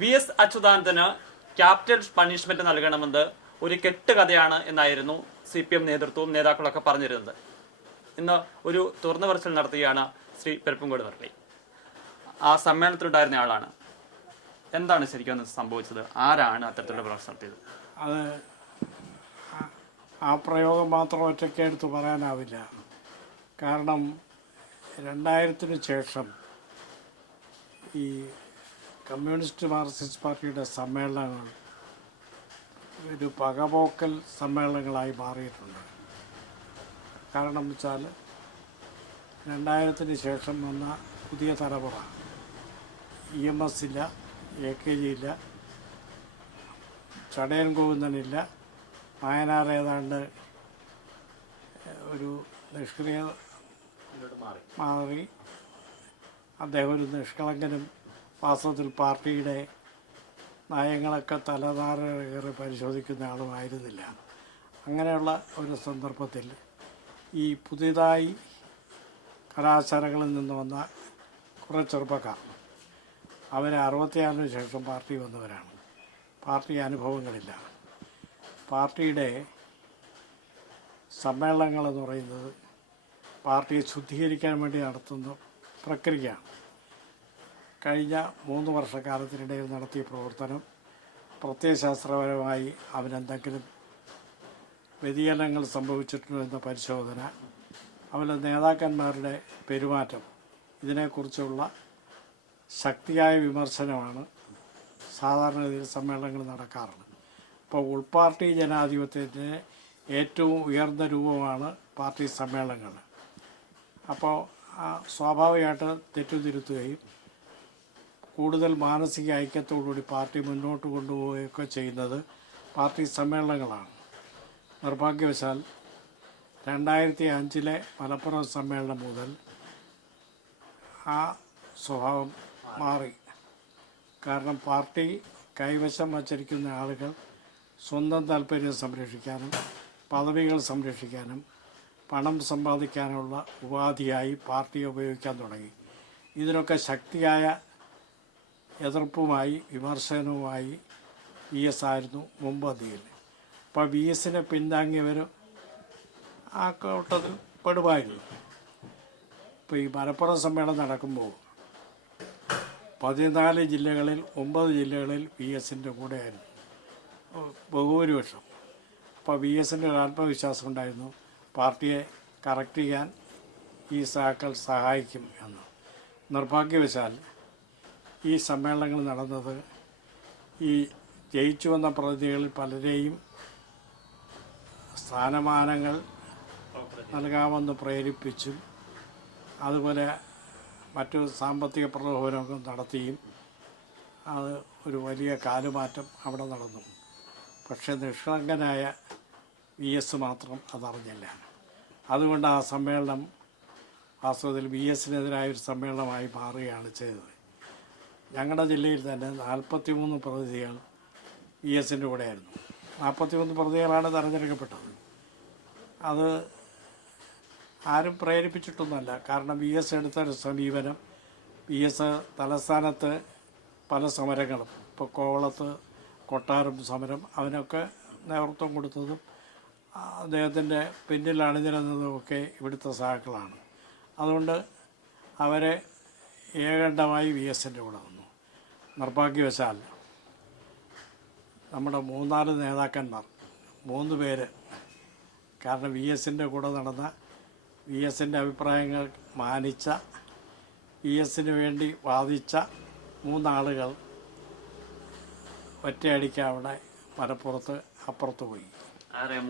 VS. അച്യുതാനന്ദന് capital punishment നൽകണമെന്നത് ഒരു കെട്ടുകഥയാണ് എന്നായിരുന്നു CPM നേതൃത്വവും നേതാക്കളൊക്കെ പറഞ്ഞിരുന്നത്. ഇന്ന് ഒരു തുറന്ന പറച്ചിൽ നടത്തുകയാണ് ശ്രീ പെരുപ്പങ്കോട് മുരളി. ആ സമ്മേളനത്തിലുണ്ടായിരുന്ന ആളാണ്. എന്താണ് ശരിക്കും സംഭവിച്ചത്? ആരാണ് അത്തരത്തിലുള്ള പ്രവർത്തനം നടത്തിയത്? അത് ആ പ്രയോഗം മാത്രം ഒറ്റയ്ക്ക് എടുത്ത് പറയാനാവില്ല. കാരണം 2000-ന് ശേഷം ഈ കമ്മ്യൂണിസ്റ്റ് മാർക്സിസ്റ്റ് പാർട്ടിയുടെ സമ്മേളനങ്ങൾ ഒരു പകപോക്കൽ സമ്മേളനങ്ങളായി മാറിയിട്ടുണ്ട്. കാരണം വെച്ചാൽ 2000-ന് ശേഷം വന്ന പുതിയ തലമുറ EMS ഇല്ല, AKG ഇല്ല, ചടയൻ ഗോവിന്ദനില്ല, നായനാർ ഏതാണ്ട് ഒരു നിഷ്ക്രിയ മാറി. അദ്ദേഹം ഒരു നിഷ്കളങ്കനും വാസ്തവത്തിൽ പാർട്ടിയുടെ നയങ്ങളൊക്കെ തലതാറേറെ പരിശോധിക്കുന്ന ആളുമായിരുന്നില്ല. അങ്ങനെയുള്ള ഒരു സന്ദർഭത്തിൽ ഈ പുതിയതായി കലാശാലകളിൽ നിന്ന് വന്ന കുറേ ചെറുപ്പക്കാർ, അവർ 66-ന് ശേഷം പാർട്ടി വന്നവരാണ്. പാർട്ടി അനുഭവങ്ങളില്ല. പാർട്ടിയുടെ സമ്മേളനങ്ങളെന്ന് പറയുന്നത് പാർട്ടിയെ ശുദ്ധീകരിക്കാൻ വേണ്ടി നടത്തുന്ന പ്രക്രിയയാണ്. കഴിഞ്ഞ 3 വർഷക്കാലത്തിനിടയിൽ നടത്തിയ പ്രവർത്തനം പ്രത്യയശാസ്ത്രപരമായി അവരെന്തെങ്കിലും വ്യതിയാനങ്ങൾ സംഭവിച്ചിട്ടുണ്ടോ എന്ന പരിശോധന, അവരുടെ നേതാക്കന്മാരുടെ പെരുമാറ്റം, ഇതിനെക്കുറിച്ചുള്ള ശക്തിയായ വിമർശനമാണ് സാധാരണഗതിയിൽ സമ്മേളനങ്ങൾ നടക്കാറുള്ളത്. ഇപ്പോൾ ഉൾപാർട്ടി ജനാധിപത്യത്തിൻ്റെ ഏറ്റവും ഉയർന്ന രൂപമാണ് പാർട്ടി സമ്മേളനങ്ങൾ. അപ്പോൾ സ്വാഭാവികമായിട്ട് തെറ്റുതിരുത്തുകയും കൂടുതൽ മാനസിക ഐക്യത്തോടുകൂടി പാർട്ടി മുന്നോട്ട് കൊണ്ടുപോവുകയൊക്കെ ചെയ്യുന്നത് പാർട്ടി സമ്മേളനങ്ങളാണ്. നിർഭാഗ്യവശാൽ 2005-ലെ മലപ്പുറം സമ്മേളനം മുതൽ ആ സ്വഭാവം മാറി. കാരണം പാർട്ടി കൈവശം വച്ചിരിക്കുന്ന ആളുകൾ സ്വന്തം താല്പര്യം സംരക്ഷിക്കാനും പദവികൾ സംരക്ഷിക്കാനും പണം സമ്പാദിക്കാനുള്ള ഉപാധിയായി പാർട്ടിയെ ഉപയോഗിക്കാൻ തുടങ്ങി. ഇതിനൊക്കെ ശക്തിയായ എതിർപ്പുമായി വിമർശനവുമായി VS ആയിരുന്നു മുമ്പ് അധികം. അപ്പോൾ VSനെ പിന്താങ്ങിയവരും ആ കൂട്ടത്തിൽ പെടുമായിരുന്നു. ഇപ്പോൾ ഈ മലപ്പുറം സമ്മേളനം നടക്കുമ്പോൾ 14 ജില്ലകളിൽ 9 ജില്ലകളിൽ VSൻ്റെ കൂടെയായിരുന്നു ബഹുഭൂരിപക്ഷം. അപ്പോൾ VSൻ്റെ ഒരു ആത്മവിശ്വാസം ഉണ്ടായിരുന്നു പാർട്ടിയെ കറക്റ്റ് ചെയ്യാൻ ഈ സഹാക്കൾ സഹായിക്കും എന്ന്. നിർഭാഗ്യവശാൽ ഈ സമ്മേളനങ്ങൾ നടന്നത് ഈ ജയിച്ചു വന്ന പ്രതിനിധികളിൽ പലരെയും സ്ഥാനമാനങ്ങൾ നൽകാമെന്ന് പ്രേരിപ്പിച്ചും അതുപോലെ മറ്റു സാമ്പത്തിക പ്രലോഭനമൊക്കെ നടത്തിയും അത് ഒരു വലിയ കാലുമാറ്റം അവിടെ നടന്നു. പക്ഷേ നിഷ്കളങ്കനായ VS മാത്രം അതറിഞ്ഞില്ല. അതുകൊണ്ട് ആ സമ്മേളനം വാസ്തവത്തിൽ VSനെതിരായൊരു സമ്മേളനമായി മാറുകയാണ് ചെയ്തത്. ഞങ്ങളുടെ ജില്ലയിൽ തന്നെ 43 പ്രതിനിധികൾ VSൻ്റെ കൂടെയായിരുന്നു. 43 പ്രതിനിധികളാണ് തിരഞ്ഞെടുക്കപ്പെട്ടത്. അത് ആരും പ്രേരിപ്പിച്ചിട്ടൊന്നുമല്ല. കാരണം VS എടുത്ത ഒരു സമീപനം, VS തലസ്ഥാനത്ത് പല സമരങ്ങളും, ഇപ്പോൾ കോവളത്ത് കൊട്ടാരം സമരം, അതിനൊക്കെ നേതൃത്വം കൊടുത്തതും അദ്ദേഹത്തിൻ്റെ പിന്നിൽ അണിനിരന്നതുമൊക്കെ ഇവിടുത്തെ സഹാക്കളാണ്. അതുകൊണ്ട് അവരെ ഏകണ്ഠമായി VSൻ്റെ കൂടെ വന്നു. നിർഭാഗ്യവശാൽ നമ്മുടെ 3-4 നേതാക്കന്മാർ 3 പേര്, കാരണം VSൻ്റെ കൂടെ നടന്ന VSൻ്റെ അഭിപ്രായങ്ങൾ മാനിച്ച VSന് വേണ്ടി വാദിച്ച 3 ആളുകൾ ഒറ്റയടിക്ക് അവിടെ മലപ്പുറത്ത് അപ്പുറത്ത് പോയി.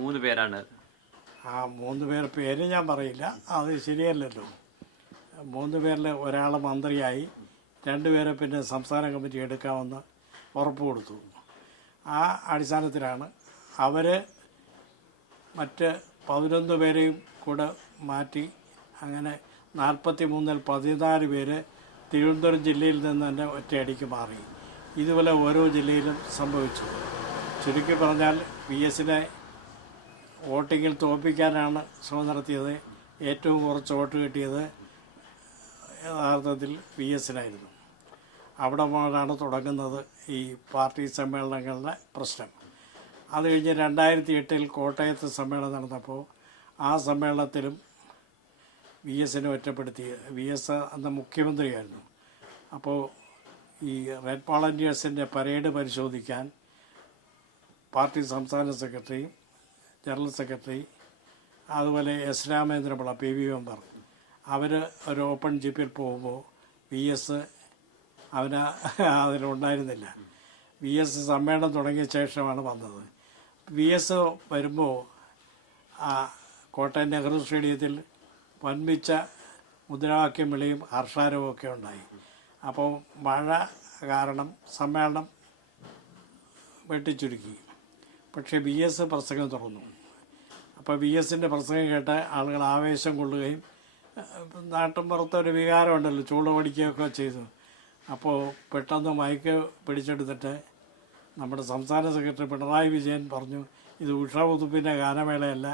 3 പേരാണ്. ആ 3 പേർ പേര് ഞാൻ പറയില്ല, അത് ശരിയല്ലല്ലോ. 3 പേരിൽ ഒരാൾ മന്ത്രിയായി, 2 പേരെ പിന്നെ സംസ്ഥാന കമ്മിറ്റി എടുക്കാമെന്ന് ഉറപ്പ് കൊടുത്തു. ആ അടിസ്ഥാനത്തിലാണ് അവർ മറ്റ് 11 പേരെയും കൂടെ മാറ്റി അങ്ങനെ 43-ൽ 14 പേര് തിരുവനന്തപുരം ജില്ലയിൽ നിന്ന് തന്നെ ഒറ്റയടിക്ക് മാറി. ഇതുപോലെ ഓരോ ജില്ലയിലും സംഭവിച്ചു. ചുരുക്കി പറഞ്ഞാൽ VSനെ വോട്ടിങ്ങിൽ തോൽപ്പിക്കാനാണ് ശ്രമം നടത്തിയത്. ഏറ്റവും കുറച്ച് വോട്ട് കിട്ടിയത് യഥാർത്ഥത്തിൽ VSനായിരുന്നു. അവിടെ മുതലാണ് തുടങ്ങുന്നത് ഈ പാർട്ടി സമ്മേളനങ്ങളുടെ പ്രശ്നം. അത് കഴിഞ്ഞ് 2008 കോട്ടയത്ത് സമ്മേളനം നടന്നപ്പോൾ ആ സമ്മേളനത്തിലും വി എസിനെ ഒറ്റപ്പെടുത്തി. വി എസ് അന്ന് മുഖ്യമന്ത്രിയായിരുന്നു. അപ്പോൾ ഈ റെഡ് വോളണ്ടിയേഴ്സിൻ്റെ പരേഡ് പരിശോധിക്കാൻ പാർട്ടി സംസ്ഥാന സെക്രട്ടറി, ജനറൽ സെക്രട്ടറി, അതുപോലെ എസ് രാമേന്ദ്രപിള്ള PV മെമ്പർ, അവർ ഒരു ഓപ്പൺ ജീപ്പിൽ പോകുമ്പോൾ വി എസ് അതിലുണ്ടായിരുന്നില്ല. വി എസ് സമ്മേളനം തുടങ്ങിയ ശേഷമാണ് വന്നത്. വി എസ് വരുമ്പോൾ കോട്ടയം നെഹ്റു സ്റ്റേഡിയത്തിൽ വൻപിച്ച മുദ്രാവാക്യം വിളിയും ഹർഷാരവും ഒക്കെ ഉണ്ടായി. അപ്പോൾ മഴ കാരണം സമ്മേളനം വെട്ടിച്ചുരുക്കി. പക്ഷേ വി എസ് പ്രസംഗം തുറന്നു. അപ്പോൾ വി എസിൻ്റെ പ്രസംഗം കേട്ട് ആളുകൾ ആവേശം കൊള്ളുകയും നാട്ടും പുറത്തൊരു വികാരമുണ്ടല്ലോ, ചൂട് പഠിക്കുകയൊക്കെ ചെയ്തു. അപ്പോൾ പെട്ടെന്ന് മൈക്ക് പിടിച്ചെടുത്തിട്ട് നമ്മുടെ സംസ്ഥാന സെക്രട്ടറി പിണറായി വിജയൻ പറഞ്ഞു, ഇത് ഉഷാവുതുപ്പിൻ്റെ ഗാനമേളയല്ല,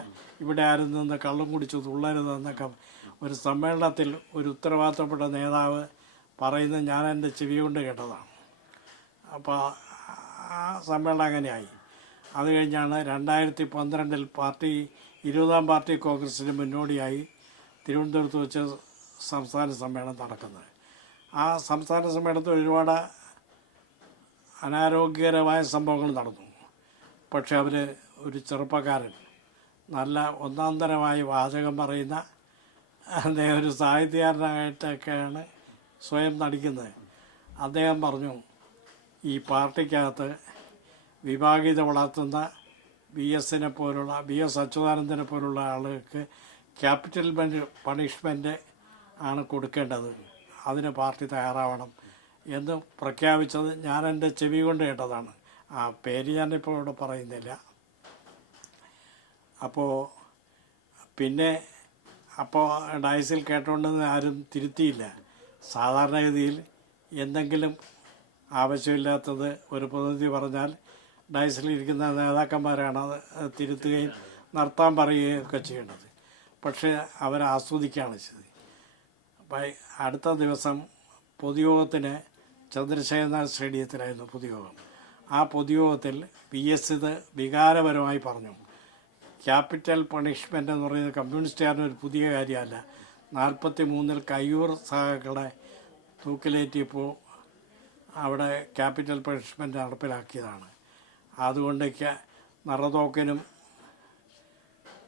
ഇവിടെ ആരും നിന്ന് കള്ളും കുടിച്ചു തുള്ളരുതെന്നൊക്കെ ഒരു സമ്മേളനത്തിൽ ഒരു ഉത്തരവാദിത്തപ്പെട്ട നേതാവ് പറയുന്നത് ഞാൻ എൻ്റെ ചെവി കൊണ്ട് കേട്ടതാണ്. അപ്പോൾ ആ സമ്മേളനം അങ്ങനെയായി. അത് കഴിഞ്ഞാണ് 2012 പാർട്ടി 20ാം പാർട്ടി കോൺഗ്രസിന് മുന്നോടിയായി തിരുവനന്തപുരത്ത് വെച്ച് സംസ്ഥാന സമ്മേളനം നടക്കുന്നത്. ആ സംസ്ഥാന സമ്മേളനത്തിൽ ഒരുപാട് അനാരോഗ്യകരമായ സംഭവങ്ങൾ നടന്നു. പക്ഷെ അവർ ഒരു ചെറുപ്പക്കാരൻ നല്ല ഒന്നാന്തരമായി വാചകം പറയുന്ന അദ്ദേഹം ഒരു സാഹിത്യകാരനായിട്ടൊക്കെയാണ് സ്വയം നടിക്കുന്നത്. അദ്ദേഹം പറഞ്ഞു, ഈ പാർട്ടിക്കകത്ത് വിഭാഗീയത വളർത്തുന്ന വി എസ് അച്യുതാനന്ദനെ പോലുള്ള ആളുകൾക്ക് ക്യാപിറ്റൽ പണിഷ്മെൻറ്റ് ആണ് കൊടുക്കേണ്ടത്, അതിന് പാർട്ടി തയ്യാറാവണം എന്ന് പ്രഖ്യാപിച്ചത് ഞാൻ എൻ്റെ ചെവി കൊണ്ട് കേട്ടതാണ്. ആ പേര് ഞാനിപ്പോൾ ഇവിടെ പറയുന്നില്ല. അപ്പോൾ ഡയസിൽ കേട്ടോണ്ടെന്ന് ആരും തിരുത്തിയില്ല. സാധാരണഗതിയിൽ എന്തെങ്കിലും ആവശ്യമില്ലാത്തത് ഒരു പ്രതിനിധി പറഞ്ഞാൽ ഡയസിലിരിക്കുന്ന നേതാക്കന്മാരാണ് അത് തിരുത്തുകയും നിർത്താൻ പറയുകയും ഒക്കെ ചെയ്യേണ്ടത്. പക്ഷേ അവർ ആസ്വദിക്കുകയാണ് ചെയ്തത്. അടുത്ത ദിവസം പൊതുയോഗത്തിന് ചന്ദ്രശേഖരൻ സ്റ്റേഡിയത്തിലായിരുന്നു പൊതുയോഗം. ആ പൊതുയോഗത്തിൽ വി എസ് ഇത് വികാരപരമായി പറഞ്ഞു, ക്യാപിറ്റൽ പണിഷ്മെൻ്റ് എന്ന് പറയുന്നത് കമ്മ്യൂണിസ്റ്റുകാരന് ഒരു പുതിയ കാര്യമല്ല. 43 കയ്യൂർ സഹാക്കളെ തൂക്കിലേറ്റിയപ്പോൾ അവിടെ ക്യാപിറ്റൽ പണിഷ്മെൻ്റ് നടപ്പിലാക്കിയതാണ്. അതുകൊണ്ട് നറതോക്കനും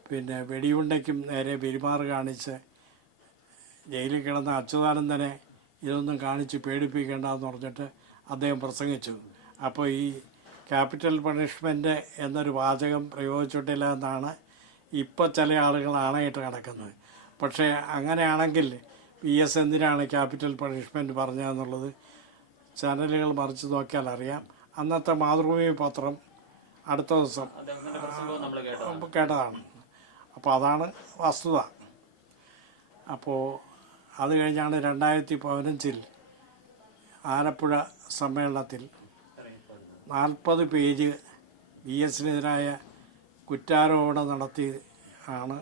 പിന്നെ വെടിയുണ്ടയ്ക്കും നേരെ പെരുമാറ് കാണിച്ച് ജയിലിൽ കിടന്ന അച്യുതാനന്ദനെ ഇതൊന്നും കാണിച്ച് പേടിപ്പിക്കേണ്ടെന്ന് പറഞ്ഞിട്ട് അദ്ദേഹം പ്രസംഗിച്ചു. അപ്പോൾ ഈ ക്യാപിറ്റൽ പണിഷ്മെൻറ്റ് എന്നൊരു വാചകം പ്രയോഗിച്ചിട്ടില്ല എന്നാണ് ഇപ്പോൾ ചില ആളുകൾ ആണയിട്ട് കിടക്കുന്നത്. പക്ഷേ അങ്ങനെയാണെങ്കിൽ വി എസ് എന്തിനാണ് ക്യാപിറ്റൽ പണിഷ്മെൻറ്റ് പറഞ്ഞതെന്നുള്ളത് ചാനലുകൾ മറിച്ച് നോക്കിയാൽ അറിയാം. അന്നത്തെ മാതൃഭൂമി പത്രം അടുത്ത ദിവസം കേട്ടതാണ്. അപ്പോൾ അതാണ് വസ്തുത. അപ്പോൾ അത് കഴിഞ്ഞാണ് 2015 ആലപ്പുഴ സമ്മേളനത്തിൽ 40 പേജ് വി എസിനെതിരായ കുറ്റാരോപണം നടത്തി ആണ്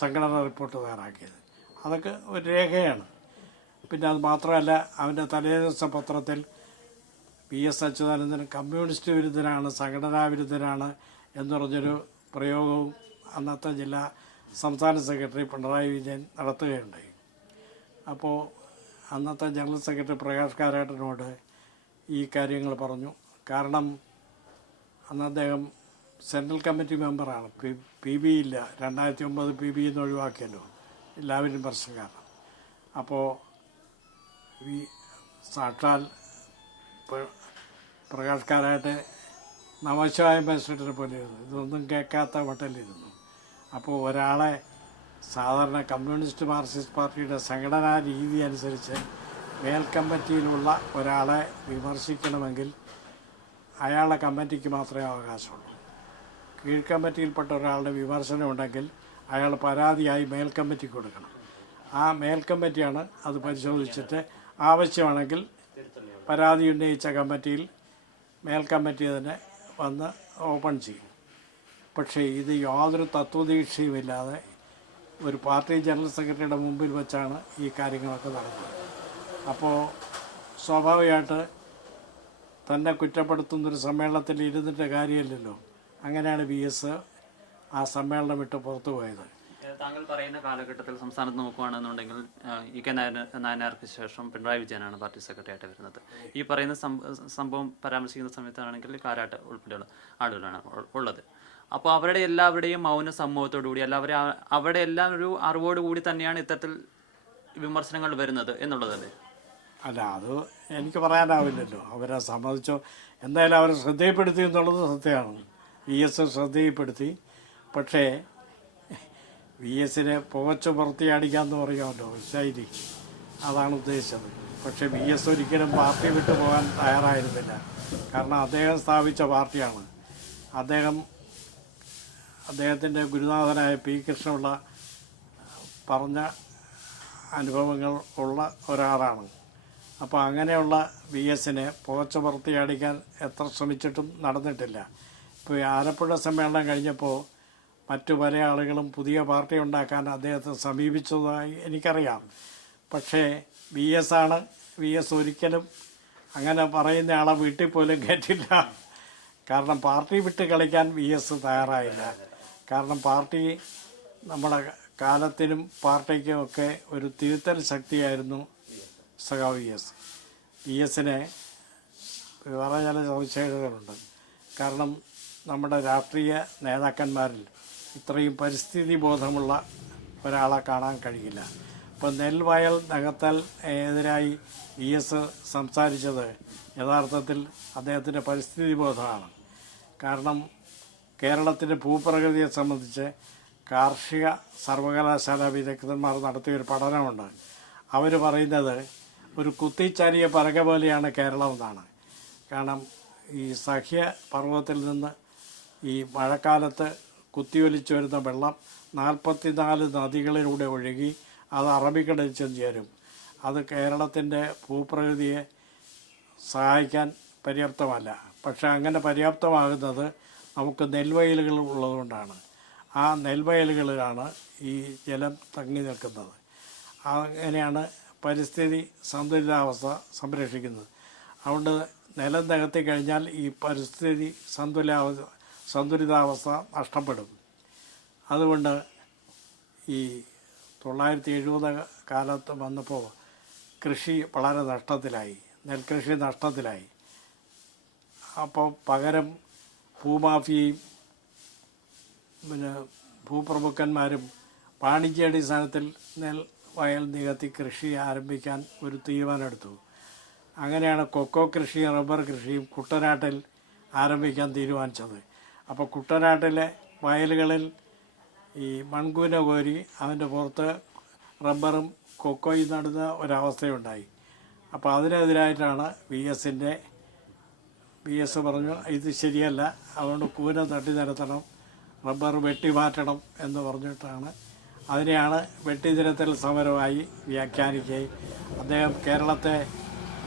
സംഘടന റിപ്പോർട്ട് തയ്യാറാക്കിയത്. അതൊക്കെ ഒരു രേഖയാണ്. പിന്നെ അത് മാത്രമല്ല, അവൻ്റെ തലേദിവസ പത്രത്തിൽ വി എസ് അച്യുതാനന്ദൻ കമ്മ്യൂണിസ്റ്റ് വിരുദ്ധനാണ്, സംഘടനാ വിരുദ്ധനാണ് എന്ന് പറഞ്ഞൊരു പ്രയോഗവും അന്നത്തെ സംസ്ഥാന സെക്രട്ടറി പിണറായി വിജയൻ നടത്തുകയുണ്ടായി. അപ്പോൾ അന്നത്തെ ജനറൽ സെക്രട്ടറി പ്രകാശ് കാരാട്ടിനോട് ഈ കാര്യങ്ങൾ പറഞ്ഞു. കാരണം അന്ന് അദ്ദേഹം സെൻട്രൽ കമ്മിറ്റി മെമ്പറാണ്. PB ഇല്ല, 2009 PB എന്ന് ഒഴിവാക്കിയല്ലോ എല്ലാവരും പ്രശ്നം കാരണം. അപ്പോൾ ഈ സാക്ഷാൽ പ്രകാശ് കാരാട്ട് നമശിവായ മജിസ്ട്രേറ്റിനെ പോലെ ഇരുന്നു, ഇതൊന്നും കേൾക്കാത്ത വട്ടലിരുന്നു. അപ്പോൾ ഒരാളെ സാധാരണ കമ്മ്യൂണിസ്റ്റ് മാർക്സിസ്റ്റ് പാർട്ടിയുടെ സംഘടനാ രീതി അനുസരിച്ച് മേൽക്കമ്മിറ്റിയിലുള്ള ഒരാളെ വിമർശിക്കണമെങ്കിൽ അയാളുടെ കമ്മിറ്റിക്ക് മാത്രമേ അവകാശമുള്ളൂ. കീഴ്ക്കമ്മിറ്റിയിൽപ്പെട്ട ഒരാളുടെ വിമർശനം ഉണ്ടെങ്കിൽ അയാൾ പരാതിയായി മേൽക്കമ്മിറ്റിക്ക് കൊടുക്കണം. ആ മേൽക്കമ്മിറ്റിയാണ് അത് പരിശോധിച്ചിട്ട് ആവശ്യമാണെങ്കിൽ പരാതി ഉന്നയിച്ച കമ്മിറ്റിയിൽ മേൽക്കമ്മിറ്റി തന്നെ വന്ന് ഓപ്പൺ ചെയ്യും. പക്ഷേ ഇത് യാതൊരു തത്വദീക്ഷയുമില്ലാതെ ഒരു പാർട്ടി ജനറൽ സെക്രട്ടറിയുടെ മുമ്പിൽ വെച്ചാണ് ഈ കാര്യങ്ങളൊക്കെ നടന്നത്. അപ്പോൾ സ്വാഭാവികമായിട്ട് തന്നെ കുറ്റപ്പെടുത്തുന്നൊരു സമ്മേളനത്തിൽ ഇരുന്നിട്ട് കാര്യമില്ലല്ലോ. അങ്ങനെയാണ് VS ആ സമ്മേളനം വിട്ട് പുറത്തു പോയത്. താങ്കൾ പറയുന്ന കാലഘട്ടത്തിൽ സംസ്ഥാനത്ത് നോക്കുകയാണെന്നുണ്ടെങ്കിൽ EK നായനാർക്ക് ശേഷം പിണറായി വിജയനാണ് പാർട്ടി സെക്രട്ടറി ആയിട്ട് വരുന്നത്. ഈ പറയുന്ന സംഭവം പരാമർശിക്കുന്ന സമയത്താണെങ്കിൽ കാരാട്ട് ഉൾപ്പെടെയുള്ള ആളുകളാണ് ഉള്ളത്. അപ്പോൾ അവരുടെ എല്ലാവരുടെയും മൗന സമൂഹത്തോടുകൂടി എല്ലാവരും അവിടെ എല്ലാം ഒരു അറിവോടുകൂടി തന്നെയാണ് ഇത്തരത്തിൽ വിമർശനങ്ങൾ വരുന്നത് എന്നുള്ളതല്ലേ? അല്ല, അത് എനിക്ക് പറയാനാവില്ലല്ലോ. അവരെ സംബന്ധിച്ചോ എന്തായാലും അവരെ ശ്രദ്ധയിൽപ്പെടുത്തി എന്നുള്ളത് സത്യമാണ്. VS ശ്രദ്ധയിൽപ്പെടുത്തി. പക്ഷേ VSനെ പുകച്ചു പുറത്തിയടിക്കാമെന്ന് പറയാമല്ലോ ശൈലി, അതാണ് ഉദ്ദേശിച്ചത്. പക്ഷേ VS ഒരിക്കലും പാർട്ടി വിട്ടു പോകാൻ തയ്യാറായിരുന്നില്ല. കാരണം അദ്ദേഹം സ്ഥാപിച്ച പാർട്ടിയാണ്. അദ്ദേഹത്തിൻ്റെ ഗുരുനാഥനായ P. കൃഷ്ണപിള്ള പറഞ്ഞ അനുഭവങ്ങൾ ഉള്ള ഒരാളാണ്. അപ്പോൾ അങ്ങനെയുള്ള VSനെ പുകച്ചു പുറത്തിയടിക്കാൻ എത്ര ശ്രമിച്ചിട്ടും നടന്നിട്ടില്ല. ഇപ്പോൾ ആലപ്പുഴ സമ്മേളനം കഴിഞ്ഞപ്പോൾ മറ്റു പല ആളുകളും പുതിയ പാർട്ടി ഉണ്ടാക്കാൻ അദ്ദേഹത്തെ സമീപിച്ചതായി എനിക്കറിയാം. പക്ഷേ VS ഒരിക്കലും അങ്ങനെ പറയുന്ന ആളെ വീട്ടിൽ പോലും കയറ്റില്ല. കാരണം പാർട്ടി വിട്ട് കളിക്കാൻ VS തയ്യാറായില്ല. കാരണം പാർട്ടി നമ്മുടെ കാലത്തിനും പാർട്ടിക്കും ഒക്കെ ഒരു തിരുത്തൽ ശക്തിയായിരുന്നു സഖാവ് VSനെ വേറെ ചില സവിശേഷതകളുണ്ട്. കാരണം നമ്മുടെ രാഷ്ട്രീയ നേതാക്കന്മാരിൽ ഇത്രയും പരിസ്ഥിതി ബോധമുള്ള ഒരാളെ കാണാൻ കഴിയില്ല. ഇപ്പോൾ നെൽവയൽ നികത്തൽ എതിരായി VS സംസാരിച്ചത് യഥാർത്ഥത്തിൽ അദ്ദേഹത്തിൻ്റെ പരിസ്ഥിതി ബോധമാണ്. കാരണം കേരളത്തിൻ്റെ ഭൂപ്രകൃതിയെ സംബന്ധിച്ച് കാർഷിക സർവകലാശാല വിദഗ്ധന്മാർ നടത്തിയൊരു പഠനമുണ്ട്. അവർ പറയുന്നത് ഒരു കുത്തിച്ചാരിയ പറക പോലെയാണ് കേരളം എന്നാണ്. കാരണം ഈ സഹ്യ പർവ്വതത്തിൽ നിന്ന് ഈ മഴക്കാലത്ത് കുത്തിയൊലിച്ചു വരുന്ന വെള്ളം 44 നദികളിലൂടെ ഒഴുകി അത് അറബിക്കടലിൽ ചെന്ന് ചേരും. അത് കേരളത്തിൻ്റെ ഭൂപ്രകൃതിയെ സഹായിക്കാൻ പര്യാപ്തമല്ല. പക്ഷെ അങ്ങനെ പര്യാപ്തമാകുന്നത് നമുക്ക് നെൽവയലുകൾ ഉള്ളതുകൊണ്ടാണ്. ആ നെൽവയലുകളിലാണ് ഈ ജലം തങ്ങി നിൽക്കുന്നത്. അങ്ങനെയാണ് പരിസ്ഥിതി സന്തുലിതാവസ്ഥ സംരക്ഷിക്കുന്നത്. അതുകൊണ്ട് നിലം നികത്തി കഴിഞ്ഞാൽ ഈ പരിസ്ഥിതി സന്തുലിതാവസ്ഥ നഷ്ടപ്പെടും. അതുകൊണ്ട് ഈ 1970 കാലത്ത് വന്നപ്പോൾ കൃഷി വളരെ നഷ്ടത്തിലായി, നെൽകൃഷി നഷ്ടത്തിലായി. അപ്പോൾ പകരം ഭൂമാഫിയയും പിന്നെ ഭൂപ്രഭുക്കന്മാരും വാണിജ്യാടിസ്ഥാനത്തിൽ വയൽ നികത്തി കൃഷി ആരംഭിക്കാൻ ഒരു തീരുമാനമെടുത്തു. അങ്ങനെയാണ് കൊക്കോ കൃഷിയും റബ്ബർ കൃഷിയും കുട്ടനാട്ടിൽ ആരംഭിക്കാൻ തീരുമാനിച്ചത്. അപ്പോൾ കുട്ടനാട്ടിലെ വയലുകളിൽ ഈ മൺകൂന കോരി അതിൻ്റെ പുറത്ത് റബ്ബറും കൊക്കോയും നടുന്ന ഒരവസ്ഥയുണ്ടായി. അപ്പോൾ അതിനെതിരായിട്ടാണ് VS പറഞ്ഞു ഇത് ശരിയല്ല, അതുകൊണ്ട് കൂന തട്ടി നിരത്തണം, റബ്ബർ വെട്ടി മാറ്റണം എന്ന് പറഞ്ഞിട്ടാണ് അതിനെയാണ് വെട്ടിനിരത്തൽ സമരമായി വ്യാഖ്യാനിക്കുകയും അദ്ദേഹം കേരളത്തെ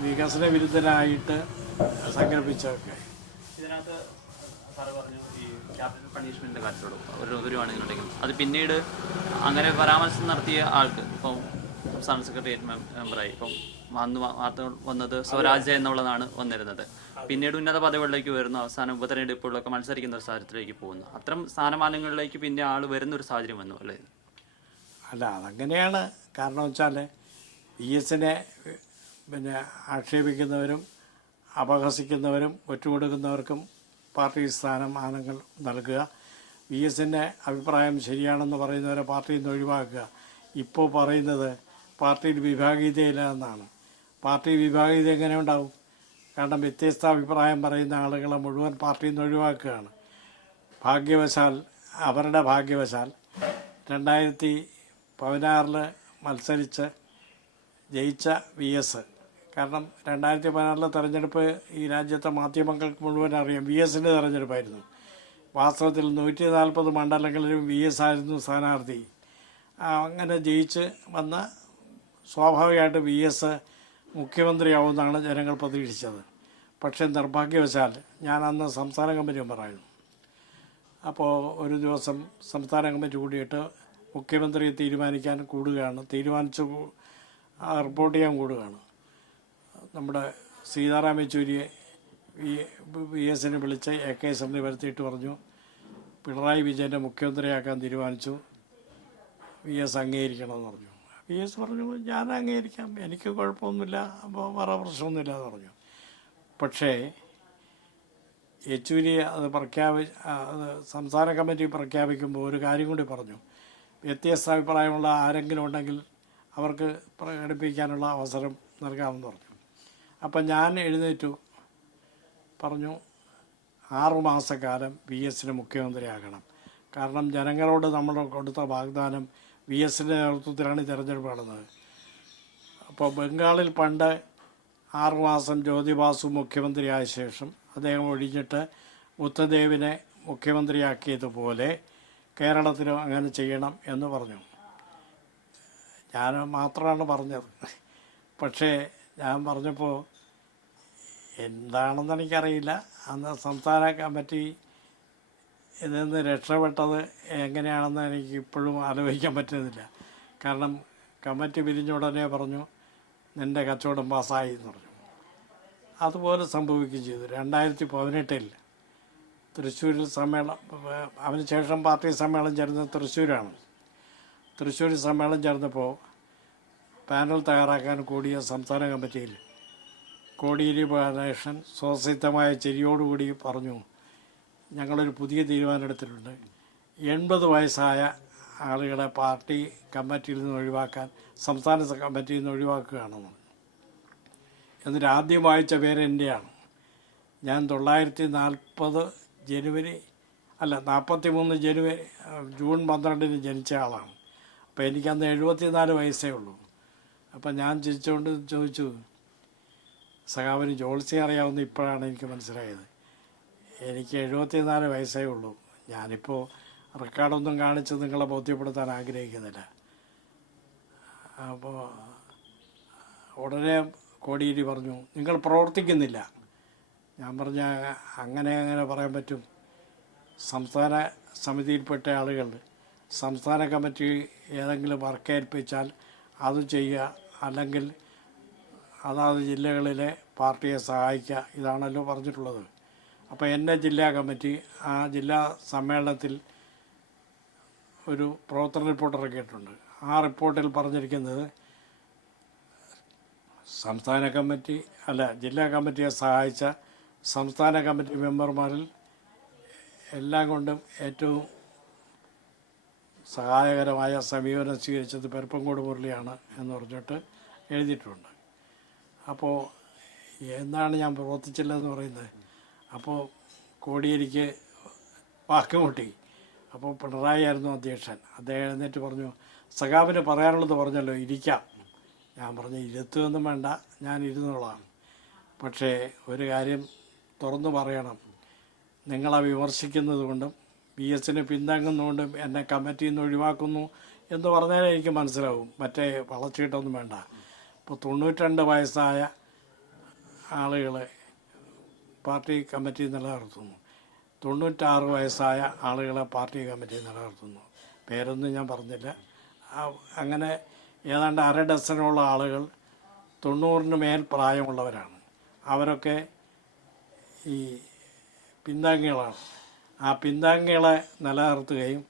വികസന വിരുദ്ധനായിട്ട് സങ്കല്പിച്ചതൊക്കെ. ഇതിനകത്ത് സാറ് പറഞ്ഞു ഈ ക്യാപിറ്റൽ പണിഷ്മെന്റിന്റെ കാര്യത്തോട് വരുവാണെന്നുണ്ടെങ്കിൽ അത് പിന്നീട് അങ്ങനെ പരാമർശം നടത്തിയ ആൾക്ക് ഇപ്പം സംസ്ഥാന സെക്രട്ടേറിയറ്റ് മെമ്പറായി ഇപ്പം അന്ന് വന്നത് സ്വരാജ് എന്നുള്ളതാണ് വന്നിരുന്നത്. പിന്നീട് ഉന്നത പദവികളിലേക്ക് വരുന്നു, അവസാനം ഉപതെരഞ്ഞെടുപ്പുകളൊക്കെ മത്സരിക്കുന്ന ഒരു സാഹചര്യത്തിലേക്ക് പോകുന്നു. അത്തരം സ്ഥാനമാനങ്ങളിലേക്ക് പിന്നെ ആൾ വരുന്ന ഒരു സാഹചര്യം വന്നു അല്ലേ? അല്ല, അതങ്ങനെയാണ്. കാരണം വെച്ചാൽ VSനെ പിന്നെ ആക്ഷേപിക്കുന്നവരും അപഹസിക്കുന്നവരും ഒറ്റുകൊടുക്കുന്നവർക്കും പാർട്ടി സ്ഥാനമാനങ്ങൾ നൽകുക, VSൻ്റെ അഭിപ്രായം ശരിയാണെന്ന് പറയുന്നവരെ പാർട്ടിയിൽ നിന്ന് ഒഴിവാക്കുക. ഇപ്പോൾ പറയുന്നത് പാർട്ടിയിൽ വിഭാഗീയതയില്ല എന്നാണ്. പാർട്ടി വിഭാഗീയത എങ്ങനെ ഉണ്ടാവും? കാരണം വ്യത്യസ്ത അഭിപ്രായം പറയുന്ന ആളുകളെ മുഴുവൻ പാർട്ടിയിൽ നിന്ന് ഒഴിവാക്കുകയാണ്. അവരുടെ ഭാഗ്യവശാൽ 2016 മത്സരിച്ച് ജയിച്ച VS, കാരണം 2016 തെരഞ്ഞെടുപ്പ് ഈ രാജ്യത്തെ മാധ്യമങ്ങൾക്ക് മുഴുവൻ അറിയാം VSൻ്റെ തെരഞ്ഞെടുപ്പായിരുന്നു. വാസ്തവത്തിൽ 140 മണ്ഡലങ്ങളിലും VS ആയിരുന്നു സ്ഥാനാർത്ഥി. അങ്ങനെ ജയിച്ച് വന്ന സ്വാഭാവികമായിട്ട് VS മുഖ്യമന്ത്രിയാവുമെന്നാണ് ജനങ്ങൾ പ്രതീക്ഷിച്ചത്. പക്ഷേ നിർഭാഗ്യവശാൽ ഞാൻ അന്ന് സംസ്ഥാന കമ്മിറ്റി മെമ്പറായിരുന്നു. അപ്പോൾ ഒരു ദിവസം സംസ്ഥാന കമ്മിറ്റി കൂടിയിട്ട് മുഖ്യമന്ത്രിയെ തീരുമാനിക്കാൻ കൂടുകയാണ്, റിപ്പോർട്ട് ചെയ്യാൻ കൂടുകയാണ്. നമ്മുടെ സീതാറാം യെച്ചൂരിയെ വി എസിനെ വിളിച്ച് AK അസംബ്ലി വരുത്തിയിട്ട് പറഞ്ഞു, പിണറായി വിജയനെ മുഖ്യമന്ത്രിയാക്കാൻ തീരുമാനിച്ചു, VS അംഗീകരിക്കണമെന്ന് പറഞ്ഞു. VS പറഞ്ഞു, ഞാൻ അംഗീകരിക്കാം, എനിക്ക് കുഴപ്പമൊന്നുമില്ല, അപ്പോൾ വേറെ പ്രശ്നമൊന്നുമില്ല എന്ന് പറഞ്ഞു. പക്ഷേ യെച്ചൂരി അത് സംസ്ഥാന കമ്മിറ്റി പ്രഖ്യാപിക്കുമ്പോൾ ഒരു കാര്യം കൂടി പറഞ്ഞു, വ്യത്യസ്ത അഭിപ്രായമുള്ള ആരെങ്കിലും ഉണ്ടെങ്കിൽ അവർക്ക് പ്രകടിപ്പിക്കാനുള്ള അവസരം നൽകാമെന്ന് പറഞ്ഞു. അപ്പം ഞാൻ എഴുന്നേറ്റു പറഞ്ഞു, 6 മാസക്കാലം VSന് മുഖ്യമന്ത്രിയാകണം. കാരണം ജനങ്ങളോട് നമ്മൾ കൊടുത്ത വാഗ്ദാനം VSൻ്റെ നേതൃത്വത്തിലാണ് തിരഞ്ഞെടുപ്പ് നടന്നത്. അപ്പോൾ ബംഗാളിൽ പണ്ട് 6 മാസം ജ്യോതിബാസു മുഖ്യമന്ത്രിയായ ശേഷം അദ്ദേഹം ഒഴിഞ്ഞിട്ട് ബുദ്ധദേവിനെ മുഖ്യമന്ത്രിയാക്കിയതുപോലെ കേരളത്തിലും അങ്ങനെ ചെയ്യണം എന്ന് പറഞ്ഞു. ഞാൻ മാത്രമാണ് പറഞ്ഞത്. പക്ഷേ ഞാൻ പറഞ്ഞപ്പോൾ എന്താണെന്ന് എനിക്കറിയില്ല. അന്ന് സംസ്ഥാന കമ്മിറ്റി ഇതിൽ നിന്ന് രക്ഷപ്പെട്ടത് എങ്ങനെയാണെന്ന് എനിക്ക് ഇപ്പോഴും ആലോചിക്കാൻ പറ്റുന്നില്ല. കാരണം കമ്മിറ്റി പിരിഞ്ഞ ഉടനെ പറഞ്ഞു, നിൻ്റെ കച്ചവടം പാസ്സായി എന്ന് പറഞ്ഞു. അതുപോലെ സംഭവിക്കുകയും ചെയ്തു. 2018 തൃശ്ശൂരിൽ അതിന് ശേഷം പാർട്ടി സമ്മേളനം ചേർന്നത് തൃശ്ശൂരാണ്. തൃശ്ശൂർ സമ്മേളനം ചേർന്നപ്പോൾ പാനൽ തയ്യാറാക്കാൻ കൂടിയ സംസ്ഥാന കമ്മിറ്റിയിൽ കോടിയേരി ബാലകൃഷ്ണൻ സ്വസിദ്ധമായ ചിരിയോടുകൂടി പറഞ്ഞു, ഞങ്ങളൊരു പുതിയ തീരുമാനമെടുത്തിട്ടുണ്ട്, 80 വയസ്സായ ആളുകളെ പാർട്ടി കമ്മിറ്റിയിൽ നിന്ന് ഒഴിവാക്കാൻ, സംസ്ഥാന കമ്മിറ്റിയിൽ നിന്ന് ഒഴിവാക്കുകയാണെന്ന്. എന്നിട്ട് ആദ്യം വായിച്ച പേര് എൻ്റെയാണ്. ഞാൻ 940 ജൂൺ 12 ജനിച്ച ആളാണ്. അപ്പോൾ എനിക്കന്ന് 74 വയസ്സേ ഉള്ളൂ. അപ്പം ഞാൻ ചിരിച്ചുകൊണ്ട് ചോദിച്ചു, സഖാവിന് ജോത്സ്യം അറിയാവുന്ന ഇപ്പോഴാണ് എനിക്ക് മനസ്സിലായത്. എനിക്ക് 74 വയസ്സേ ഉള്ളൂ. ഞാനിപ്പോൾ റെക്കോർഡൊന്നും കാണിച്ച് നിങ്ങളെ ബോധ്യപ്പെടുത്താൻ ആഗ്രഹിക്കുന്നില്ല. അപ്പോൾ ഉടനെ കോടിയേരി പറഞ്ഞു, നിങ്ങൾ പ്രവർത്തിക്കുന്നില്ല. ഞാൻ പറഞ്ഞ അങ്ങനെ പറയാൻ പറ്റും. സംസ്ഥാന സമിതിയിൽപ്പെട്ട ആളുകൾ സംസ്ഥാന കമ്മിറ്റി ഏതെങ്കിലും വർക്ക് ഏൽപ്പിച്ചാൽ അത് ചെയ്യുക, അല്ലെങ്കിൽ അതാത് ജില്ലകളിലെ പാർട്ടിയെ സഹായിക്കുക, ഇതാണല്ലോ പറഞ്ഞിട്ടുള്ളത്. അപ്പോൾ എൻ്റെ ജില്ലാ കമ്മിറ്റി ആ ജില്ലാ സമ്മേളനത്തിൽ ഒരു പ്രവർത്തന റിപ്പോർട്ട് ഇറക്കിയിട്ടുണ്ട്. ആ റിപ്പോർട്ടിൽ പറഞ്ഞിരിക്കുന്നത് ജില്ലാ കമ്മിറ്റിയെ സഹായിച്ച സംസ്ഥാന കമ്മിറ്റി മെമ്പർമാരിൽ എല്ലാം കൊണ്ടും ഏറ്റവും സഹായകരമായ സമീപനം സ്വീകരിച്ചത് പെരുപ്പങ്കോട് മുരളിയാണ് എന്ന് പറഞ്ഞിട്ട് എഴുതിയിട്ടുണ്ട്. അപ്പോൾ എന്താണ് ഞാൻ പ്രവർത്തിച്ചില്ലെന്ന് പറയുന്നത്? അപ്പോൾ കോടിയേരിക്ക് വാക്കുമുട്ടി. അപ്പോൾ പിണറായി ആയിരുന്നു അധ്യക്ഷൻ. അദ്ദേഹം എഴുന്നേറ്റ് പറഞ്ഞു, സഖാവിന് പറയാനുള്ളത് പറഞ്ഞല്ലോ, ഇരിക്കാം. ഞാൻ പറഞ്ഞു, ഇരുത്തുമൊന്നും വേണ്ട, ഞാൻ ഇരുന്നോളാം. പക്ഷേ ഒരു കാര്യം തുറന്നു പറയണം, നിങ്ങളെ വിമർശിക്കുന്നത് കൊണ്ടും VSനെ പിന്താങ്ങുന്നതുകൊണ്ടും എന്നെ കമ്മിറ്റിയിൽ നിന്ന് ഒഴിവാക്കുന്നു എന്ന് പറഞ്ഞാൽ എനിക്ക് മനസ്സിലാവും. മറ്റേ വളച്ചിട്ടൊന്നും വേണ്ട. ഇപ്പോൾ 92 വയസ്സായ ആളുകളെ പാർട്ടി കമ്മിറ്റി നിലനിർത്തുന്നു, 96 വയസ്സായ ആളുകളെ പാർട്ടി കമ്മിറ്റി നിലനിർത്തുന്നു. പേരൊന്നും ഞാൻ പറഞ്ഞില്ല. അങ്ങനെ ഏതാണ്ട് 1/2 ഡസനോളം ആളുകൾ 90-ന് മേൽ പ്രായമുള്ളവരാണ്. അവരൊക്കെ ഈ പിന്താങ്ങികളാണ്. ആ പിന്താങ്ങികളെ നിലനിർത്തുകയും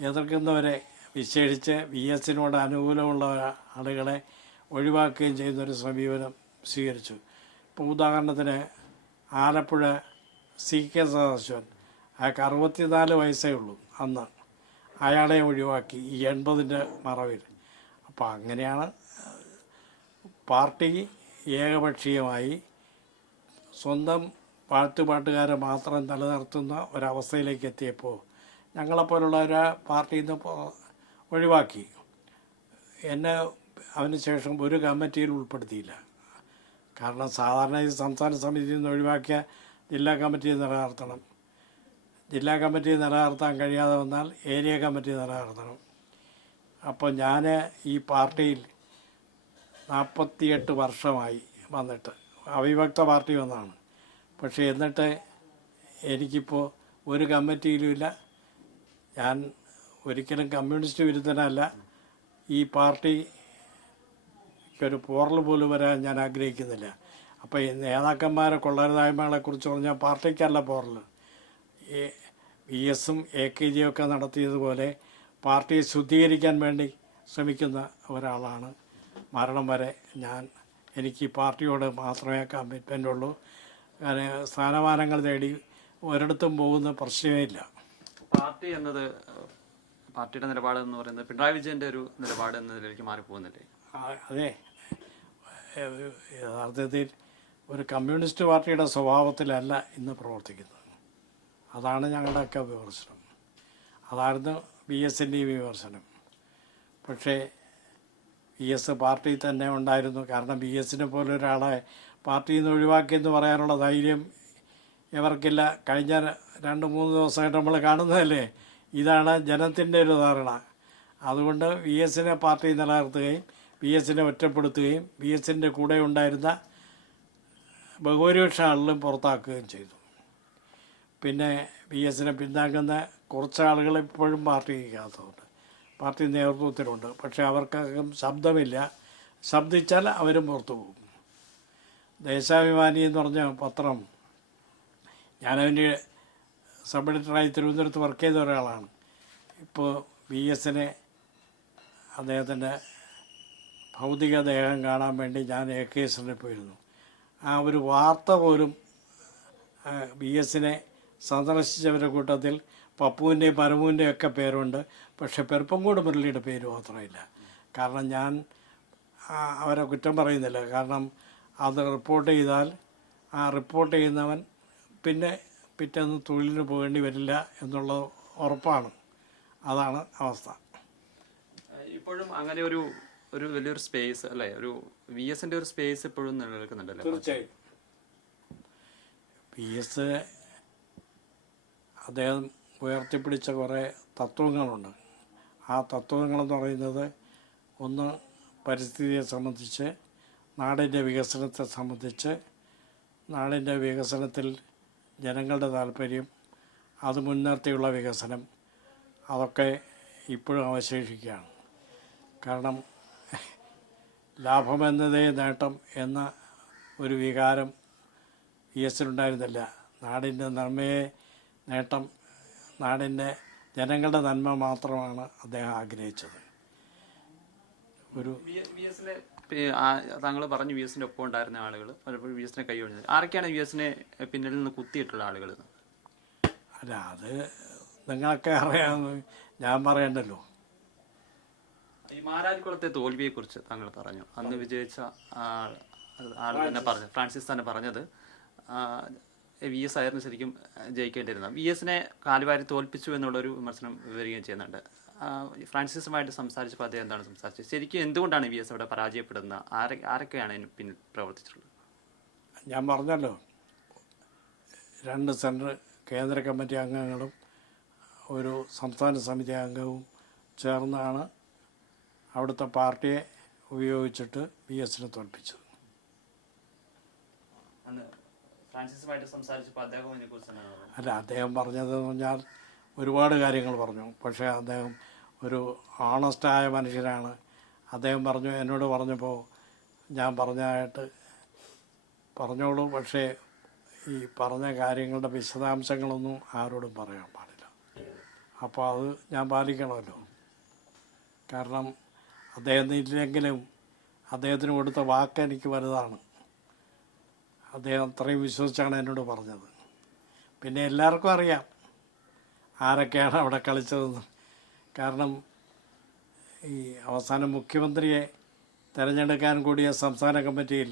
എതിർക്കുന്നവരെ വിശേഷിച്ച് VSനോട് അനുകൂലമുള്ള ആളുകളെ ഒഴിവാക്കുകയും ചെയ്യുന്നൊരു സമീപനം സ്വീകരിച്ചു. ഇപ്പോൾ ഉദാഹരണത്തിന് ആലപ്പുഴ CK സദാശിവൻ, അയാൾക്ക് 64 വയസ്സേ ഉള്ളൂ അന്ന്. അയാളെയും ഒഴിവാക്കി ഈ 80ൻ്റെ മറവിൽ. അപ്പോൾ അങ്ങനെയാണ് പാർട്ടി ഏകപക്ഷീയമായി സ്വന്തം പാട്ടുകാരെ മാത്രം നിലനിർത്തുന്ന ഒരവസ്ഥയിലേക്ക് എത്തിയപ്പോൾ ഞങ്ങളെപ്പോലുള്ളവരെ പാർട്ടിയിൽ നിന്ന് ഒഴിവാക്കി. എന്നെ അതിനുശേഷം ഒരു കമ്മിറ്റിയിൽ ഉൾപ്പെടുത്തിയില്ല. കാരണം സാധാരണ ഈ സംസ്ഥാന സമിതിയിൽ നിന്ന് ഒഴിവാക്കിയ ജില്ലാ കമ്മിറ്റി നിലനിർത്തണം. ജില്ലാ കമ്മിറ്റി നിലനിർത്താൻ കഴിയാതെ വന്നാൽ ഏരിയ കമ്മിറ്റി നിലനിർത്തണം. അപ്പോൾ ഞാൻ ഈ പാർട്ടിയിൽ 48 വർഷമായി വന്നിട്ട്, അവിഭക്ത പാർട്ടി വന്നതാണ്. പക്ഷേ എന്നിട്ട് എനിക്കിപ്പോൾ ഒരു കമ്മിറ്റിയിലുമില്ല. ഞാൻ ഒരിക്കലും കമ്മ്യൂണിസ്റ്റ് വിരുദ്ധനല്ല. ഈ പാർട്ടിക്കൊരു പോറൽ പോലും വരാൻ ഞാൻ ആഗ്രഹിക്കുന്നില്ല. അപ്പോൾ ഈ നേതാക്കന്മാരെ കൊള്ളരുതായ്മകളെക്കുറിച്ച് പറഞ്ഞാൽ പാർട്ടിക്കല്ല പോറല്. ഈ VS-ഉം AKG ഒക്കെ നടത്തിയതുപോലെ പാർട്ടിയെ ശുദ്ധീകരിക്കാൻ വേണ്ടി ശ്രമിക്കുന്ന ഒരാളാണ്. മരണം വരെ എനിക്ക് ഈ പാർട്ടിയോട് മാത്രമേ കമ്മിറ്റ്മെൻ്റ് ഉള്ളൂ. കാരണം സ്ഥാനമാനങ്ങൾ തേടി ഒരിടത്തും പോകുന്ന പ്രശ്നമേ ഇല്ല. പാർട്ടി എന്നത്, പാർട്ടിയുടെ നിലപാട് എന്ന് പറയുന്നത് പിണറായി വിജയൻ്റെ ഒരു നിലപാട് എന്ന നിലയിലേക്ക് മാറിപ്പോകുന്നില്ലേ? അതെ, യഥാർത്ഥത്തിൽ ഒരു കമ്മ്യൂണിസ്റ്റ് പാർട്ടിയുടെ സ്വഭാവത്തിലല്ല ഇന്ന് പ്രവർത്തിക്കുന്നത്. അതാണ് ഞങ്ങളുടെയൊക്കെ വിമർശനം. അതായിരുന്നു VS-ൻ്റെയും വിമർശനം. പക്ഷേ VS പാർട്ടിയിൽ തന്നെ ഉണ്ടായിരുന്നു. കാരണം VS-നെ പോലെ ഒരാളെ പാർട്ടിയിൽ നിന്ന് ഒഴിവാക്കിയെന്ന് പറയാനുള്ള ധൈര്യം ഇവർക്കില്ല. കഴിഞ്ഞ 2-3 ദിവസമായിട്ട് നമ്മൾ കാണുന്നതല്ലേ, ഇതാണ് ജനത്തിൻ്റെ ഒരു ധാരണ. അതുകൊണ്ട് VS-നെ പാർട്ടി നിലനിർത്തുകയും VS-നെ ഒറ്റപ്പെടുത്തുകയും VS-ൻ്റെ കൂടെ ഉണ്ടായിരുന്ന ബഹുഭൂരിപക്ഷം ആളുകളും പുറത്താക്കുകയും ചെയ്തു. പിന്നെ VS-നെ പിന്താങ്ങുന്ന കുറച്ച് ആളുകൾ ഇപ്പോഴും പാർട്ടിക്കകത്തുണ്ട്, പാർട്ടി നേതൃത്വത്തിലുണ്ട്. പക്ഷേ അവർക്കകം ശബ്ദമില്ല. ശബ്ദിച്ചാൽ അവരും പുറത്തു പോകും. ദേശാഭിമാനി എന്ന് പറഞ്ഞ പത്രം, ഞാനതിൻ്റെ സബ് എഡിറ്ററായി തിരുവനന്തപുരത്ത് വർക്ക് ചെയ്ത ഒരാളാണ്. ഇപ്പോൾ VS-നെ അദ്ദേഹത്തിൻ്റെ ഭൗതികദേഹം കാണാൻ വേണ്ടി ഞാൻ AKSൽ പോയിരുന്നു. ആ ഒരു വാർത്ത പോലും VS-നെ സന്ദർശിച്ചവരുടെ കൂട്ടത്തിൽ പപ്പുവിൻ്റെയും പരമുവിൻ്റെയും ഒക്കെ പേരുണ്ട്. പക്ഷേ പെരുപ്പങ്കോട് മുരളിയുടെ പേര് മാത്രമില്ല. കാരണം ഞാൻ അവരെ കുറ്റം പറയുന്നില്ല. കാരണം അത് റിപ്പോർട്ട് ചെയ്താൽ ആ റിപ്പോർട്ട് ചെയ്യുന്നവൻ പിന്നെ പിറ്റേന്ന് തൊഴിലിന് പോകേണ്ടി വരില്ല എന്നുള്ളത് ഉറപ്പാണ്. അതാണ് അവസ്ഥ. ഇപ്പോഴും അങ്ങനെ ഒരു വലിയൊരു സ്പേസ് അല്ലേ, ഒരു VS-ൻ്റെ ഒരു സ്പേസ് ഇപ്പോഴും നിലനിൽക്കുന്നുണ്ടല്ലോ? തീർച്ചയായും. VS അദ്ദേഹം ഉയർത്തിപ്പിടിച്ച കുറേ തത്വങ്ങളുണ്ട്. ആ തത്വങ്ങളെന്ന് പറയുന്നത്, ഒന്ന് പരിസ്ഥിതിയെ സംബന്ധിച്ച്, നാടിൻ്റെ വികസനത്തെ സംബന്ധിച്ച്, നാടിൻ്റെ വികസനത്തിൽ ജനങ്ങളുടെ താല്പര്യം, അത് മുൻനിർത്തിയുള്ള വികസനം, അതൊക്കെ ഇപ്പോഴും അവശേഷിക്കുകയാണ്. കാരണം ലാഭമെന്നതേ നേട്ടം എന്ന ഒരു വികാരം VS-നുണ്ടായിരുന്നില്ല. നാടിൻ്റെ നന്മയെ നേട്ടം, നാടിൻ്റെ ജനങ്ങളുടെ നന്മ മാത്രമാണ് അദ്ദേഹം ആഗ്രഹിച്ചത്. ഒരു VS-നെ താങ്കൾ പറഞ്ഞു VS-ൻ്റെ ഒപ്പം ഉണ്ടായിരുന്ന ആളുകൾ പലപ്പോഴും VS-നെ കൈയൊഴിഞ്ഞത്. ആരൊക്കെയാണ് VS-നെ പിന്നിൽ നിന്ന് കുത്തിയിട്ടുള്ള ആളുകൾ? അല്ല, അത് നിങ്ങളൊക്കെ അറിയാമെന്ന് ഞാൻ പറയണ്ടല്ലോ. ഈ മാരാരിക്കുളത്തെ തോൽവിയെ കുറിച്ച് താങ്കൾ പറഞ്ഞു. അന്ന് വിജയിച്ച ആൾ തന്നെ പറഞ്ഞു, ഫ്രാൻസിസ് തന്നെ പറഞ്ഞത് VS ആയിരുന്നു ശരിക്കും ജയിക്കേണ്ടിയിരുന്നത്. VS-നെ കാലുവാരി തോൽപ്പിച്ചു എന്നുള്ളൊരു വിമർശനം വരികയും ചെയ്യുന്നുണ്ട്. ഫ്രാൻസിസുമായിട്ട് സംസാരിച്ചപ്പോൾ അദ്ദേഹം എന്താണ് സംസാരിച്ചത്? ശരിക്കും എന്തുകൊണ്ടാണ് VS അവിടെ പരാജയപ്പെടുന്നത്? ആരൊക്കെയാണ് അതിന് പിന്നിൽ പ്രവർത്തിച്ചിട്ടുള്ളത്? ഞാൻ പറഞ്ഞല്ലോ, 2 സെൻട്രൽ കേന്ദ്ര കമ്മിറ്റി അംഗങ്ങളും ഒരു സംസ്ഥാന സമിതി അംഗവും ചേർന്നാണ് അവിടുത്തെ പാർട്ടിയെ ഉപയോഗിച്ചിട്ട് VS-നെ തോൽപ്പിച്ചത്. ഫ്രാൻസിസുമായിട്ട് സംസാരിച്ചപ്പോൾ അദ്ദേഹം അതിനെക്കുറിച്ച് അല്ല, അദ്ദേഹം പറഞ്ഞതെന്ന് പറഞ്ഞാൽ ഒരുപാട് കാര്യങ്ങൾ പറഞ്ഞു. പക്ഷേ അദ്ദേഹം ഒരു ഓണസ്റ്റായ മനുഷ്യനാണ്. അദ്ദേഹം എന്നോട് പറഞ്ഞപ്പോൾ ഞാൻ പറഞ്ഞതായിട്ട് പറഞ്ഞോളൂ, പക്ഷേ ഈ പറഞ്ഞ കാര്യങ്ങളുടെ വിശദാംശങ്ങളൊന്നും ആരോടും പറയാൻ പാടില്ല. അപ്പോൾ അത് ഞാൻ പാലിക്കണമല്ലോ. കാരണം അദ്ദേഹത്തിന് ഇല്ലെങ്കിലും അദ്ദേഹത്തിന് കൊടുത്ത വാക്ക് എനിക്ക് വലുതാണ്. അദ്ദേഹം അത്രയും വിശ്വസിച്ചാണ് എന്നോട് പറഞ്ഞത്. പിന്നെ എല്ലാവർക്കും അറിയാം ആരൊക്കെയാണ് അവിടെ കളിച്ചതെന്ന്. കാരണം ഈ അവസാനം മുഖ്യമന്ത്രിയെ തിരഞ്ഞെടുക്കാൻ കൂടിയ സംസ്ഥാന കമ്മിറ്റിയിൽ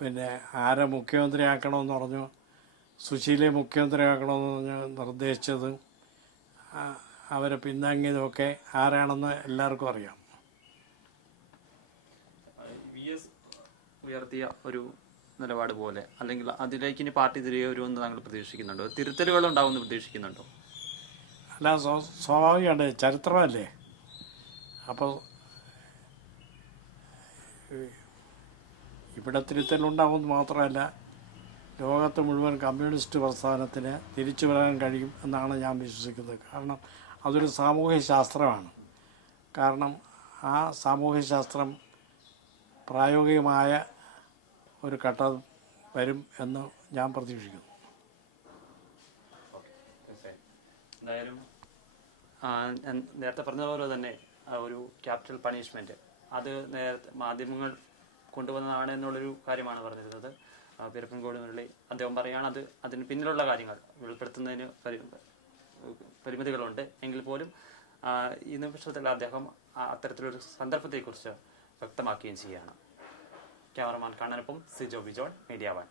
പിന്നെ ആരെ മുഖ്യമന്ത്രിയാക്കണമെന്ന് പറഞ്ഞു, സുശീലയെ മുഖ്യമന്ത്രിയാക്കണമെന്ന് പറഞ്ഞ് നിർദ്ദേശിച്ചത്, അവരെ പിന്താങ്ങിയതൊക്കെ ആരാണെന്ന് എല്ലാവർക്കും അറിയാം. VS ഉയർത്തിയ ഒരു നിലപാട് പോലെ, അല്ലെങ്കിൽ അതിലേക്ക് ഇനി പാർട്ടി തിരികെ വരുമെന്ന് താങ്കൾ പ്രതീക്ഷിക്കുന്നുണ്ടോ? തിരുത്തലുകൾ ഉണ്ടാവുമെന്ന് പ്രതീക്ഷിക്കുന്നുണ്ടോ? അല്ല, സ്വാഭാവികമാണ്, ചരിത്രമല്ലേ. അപ്പോൾ ഇവിടെ തിരുത്തലുണ്ടാവുമെന്ന് മാത്രമല്ല, ലോകത്ത് മുഴുവൻ കമ്മ്യൂണിസ്റ്റ് പ്രസ്ഥാനത്തിന് തിരിച്ചു വരാൻ കഴിയും എന്നാണ് ഞാൻ വിശ്വസിക്കുന്നത്. കാരണം അതൊരു സാമൂഹ്യ ശാസ്ത്രമാണ്. കാരണം ആ സാമൂഹ്യ ശാസ്ത്രം പ്രായോഗികമായ ഒരു ഘട്ടം വരും എന്ന് ഞാൻ പ്രതീക്ഷിക്കുന്നു. എന്തായാലും ഞാൻ നേരത്തെ പറഞ്ഞതുപോലെ തന്നെ ഒരു ക്യാപിറ്റൽ പണിഷ്മെന്റ് അത് നേരത്തെ മാധ്യമങ്ങൾ കൊണ്ടുവന്നതാണ് എന്നുള്ളൊരു കാര്യമാണ് പറഞ്ഞിരുന്നത്. വീരപ്പൻകോട് മുരളി അദ്ദേഹം പറയുകയാണ് അതിന് പിന്നിലുള്ള കാര്യങ്ങൾ വെളിപ്പെടുത്തുന്നതിന് പരിമിതികളുണ്ട് എങ്കിൽ പോലും ഈ നിമിഷത്തിൽ അദ്ദേഹം അത്തരത്തിലൊരു സന്ദർഭത്തെക്കുറിച്ച് വ്യക്തമാക്കുകയും ചെയ്യുകയാണ്. ക്യാമറമാൻ കാണാനൊപ്പം സിജോ ബിജോൺ, മീഡിയ 1.